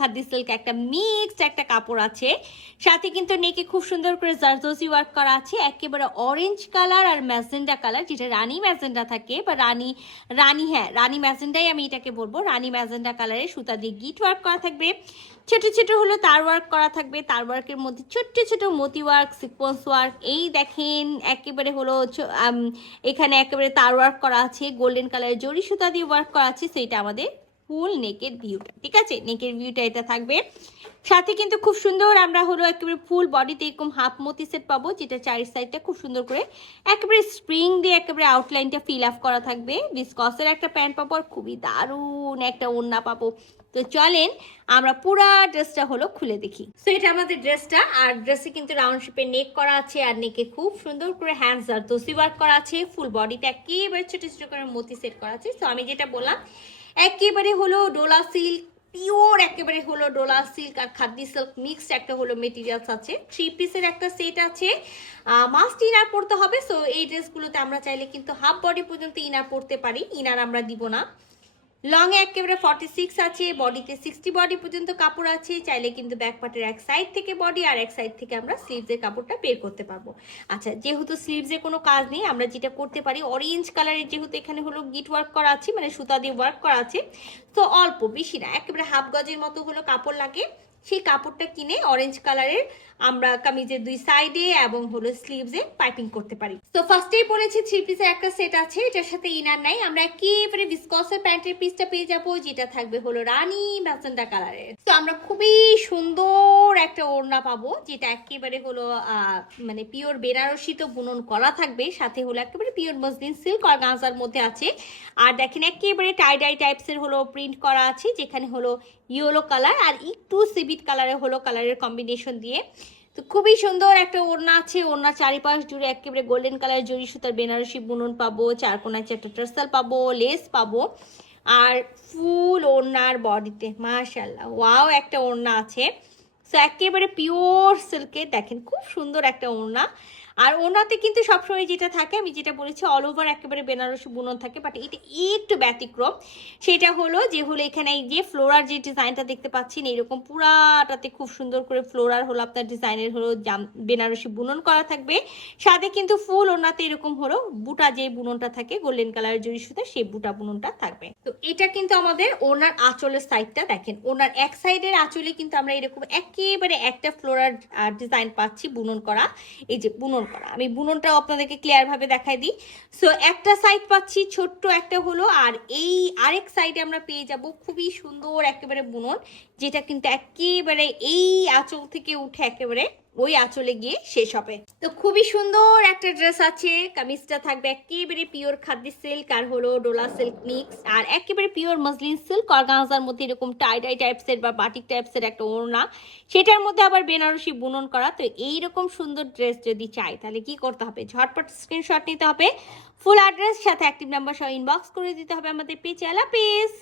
Khadi silk একটা mixed একটা কাপড় আছে। সাথে কিন্তু নেকে খুব সুন্দর করে জারদোজি ওয়ার্ক করা আছে। একেবারে অরেঞ্জ কালার আর ম্যাজেন্ডা কালার যেটা রানী ম্যাজেন্ডা থাকে বা রানী রানী হ্যাঁ রানী ম্যাজেন্ডাই আমি এটাকে বলব। রানী ম্যাজেন্ডা কালারে সুতা দিয়ে গিট ওয়ার্ক করা থাকবে। ছোট ছোট হলো তার ওয়ার্ক করা থাকবে। তার ওয়ার্কের মধ্যে ছোট্ট ছোট মতি ওয়ার্ক সিকোয়েন্স ওয়ার্ক, এই দেখেন একেবারে হলো এখানে একেবারে তার ওয়ার্ক করা আছে। গোল্ডেন কালারের জরি সুতা দিয়ে ওয়ার্ক করা আছে। সেটা আমাদের ফুল নেকের ভিউটা ঠিক আছে? নেকের ভিউটা এটা থাকবে। সাথে কিন্তু খুব সুন্দর আমরা হলো একেবারে ফুল বডিতে এরকম হাফ মতি সেট পাবো, যেটা চারি সাইডটা খুব সুন্দর করে একেবারে স্প্রিং দিয়ে একেবারে আউটলাইনটা ফিল আপ করা থাকবে। বিসকসের একটা প্যান্ট পাবো আর খুবই দারুণ একটা ওড়না পাবো। তো চলেন আমরা পুরা ড্রেসটা হলো খুলে দেখি। সো এটা আমাদের ড্রেসটা আর ড্রেসে কিন্তু রাউন্ড শেপে নেক করা আছে, আর নেকে খুব সুন্দর করে হ্যান্ডস আর দোসি ওয়ার্ক করা আছে। ফুল বডিটা একেবারে ছোট ছোট করে মতি সেট করা আছে। তো আমি যেটা বললাম একেবারে হলো ডোলা সিল্ক, পিওর একেবারে হলো ডোলা সিল্ক আর খাদ্দি সিল্ক মিক্সড একটা হলো মেটেরিয়ালস আছে। থ্রি পিসের একটা সেট আছে। মাস্ট ইনার পড়তে হবে সো এই ড্রেসগুলোতে আমরা চাইলে কিন্তু হাফ বডি পর্যন্ত ইনার পড়তে পারি। ইনার আমরা দিব না। লং একেবারে ফর্টি সিক্স আছে বডিতে সিক্সটি বডি পর্যন্ত কাপড় আছে, চাইলে কিন্তু ব্যাক পার্টের এক সাইড থেকে বডি আর এক সাইড থেকে আমরা স্লিভসের কাপড়টা বের করতে পারব। আচ্ছা যেহেতু স্লিভসে কোনো কাজ নেই, আমরা যেটা করতে পারি অরেঞ্জ কালারের যেহেতু এখানে হলো গিট ওয়ার্ক করা আছে মানে সুতা দিয়ে ওয়ার্ক করা আছে, তো অল্প, বেশি না, একেবারে হাফ গজের মতো হলো কাপড় লাগে। সেই কাপড়টা কিনে অরেঞ্জ কালারের আমরা কামিজের দুই সাইডে এবং হলো স্লিভসে পাইপিং করতে পারি। তো ফার্স্টেই বলেছি থ্রি পিসের একটা সেট আছে, এটার সাথে ইনার নাই। আমরা একেবারে বিসকসের প্যান্টের পিসটা পেয়ে যাব, যেটা থাকবে হলো রানী ম্যাজেন্ডা কালারের। তো আমরা খুবই সুন্দর একটা ওড়না পাবো, যেটা একেবারে হলো মানে পিওর বেনারসি তো বুনন করা থাকবে, সাথে হলো একেবারে পিওর মসলিন সিল্ক আর গাঁজার মধ্যে আছে। আর দেখেন একেবারে টাইডাই টাইপসের হলো প্রিন্ট করা আছে, যেখানে হলো ইয়েলো কালার আর একটু সিবিট কালারের হলো কালারের কম্বিনেশন দিয়ে। তো খুবই সুন্দর একটা ওড়না আছে। ওড়না চারিপাশ জুড়ে একেবারে গোল্ডেন কালার জরি সুতার বেনারসি বুনন পাবো চার কোনায় চারটা ট্রাসাল পাবো লেস পাবো আর ফুল ওড়নার বডিতে মাশাল্লাহ ওয়াও একটা ওড়না আছে। সো একেবারে পিওর সিল্কে দেখেন, খুব সুন্দর একটা ওড়না। আর ওনাতে কিন্তু সবসময় যেটা থাকে, আমি যেটা বলেছি অল ওভার একেবারে বেনারসি বুনন থাকে বাট এটা একটু ব্যতিক্রম। সেটা হলো যে, হলো এখানে এই যে ফ্লোরার যে ডিজাইনটা দেখতে পাচ্ছেন এরকম পুরাটাতে খুব সুন্দর করে ফ্লোরার হলো আপনার ডিজাইনের হলো জাম বেনারসি বুনন করা থাকবে। সাথে কিন্তু ফুল ওনাতে এরকম হলো বুটা যে বুননটা থাকে গোল্ডেন কালারের জরি সুতা, সেই বুটা বুননটা থাকবে। তো এটা কিন্তু আমাদের ওনার আঁচলের সাইডটা দেখেন। ওনার এক সাইডের আঁচলে কিন্তু আমরা এরকম একেবারে একটা ফ্লোরার ডিজাইন পাচ্ছি বুনন করা। এই যে বুনন করা। আমি বুননটাও আপনাদেরকে ক্লিয়ারভাবে দেখাই দিই। সো একটা সাইড পাচ্ছি, ছোট্ট একটা হলো, আর এই আরেক সাইডে আমরা পেয়ে যাব খুবই সুন্দর একেবারে বুনন। যেটা কিন্তু একেবারে এই আঁচল থেকে উঠে একেবারে ওই আঁচলে গিয়ে শেষ হবে। তো খুবই সুন্দর একটা ড্রেস আছে, কামিজটা থাকবে একেবারে পিওর খাদ্য সিল্ক আর হলো ডোলা সিল্ক মিক্স আর একেবারে পিওর মসলিন সিল্ক অর্গানজার মধ্যে এরকম টাইডাই টাইপসের বা বাটিক টাইপসের একটা ওড়না, সেটার মধ্যে আবার বেনারসি বুনন করা। তো এইরকম সুন্দর ড্রেস যদি চাই, তাহলে কি করতে হবে? ঝটপট স্ক্রিনশট নিতে হবে ফুল অ্যাড্রেস সাথে অ্যাক্টিভ নাম্বার সহ ইনবক্স করে দিতে হবে আমাদের পেজে আলা পেজ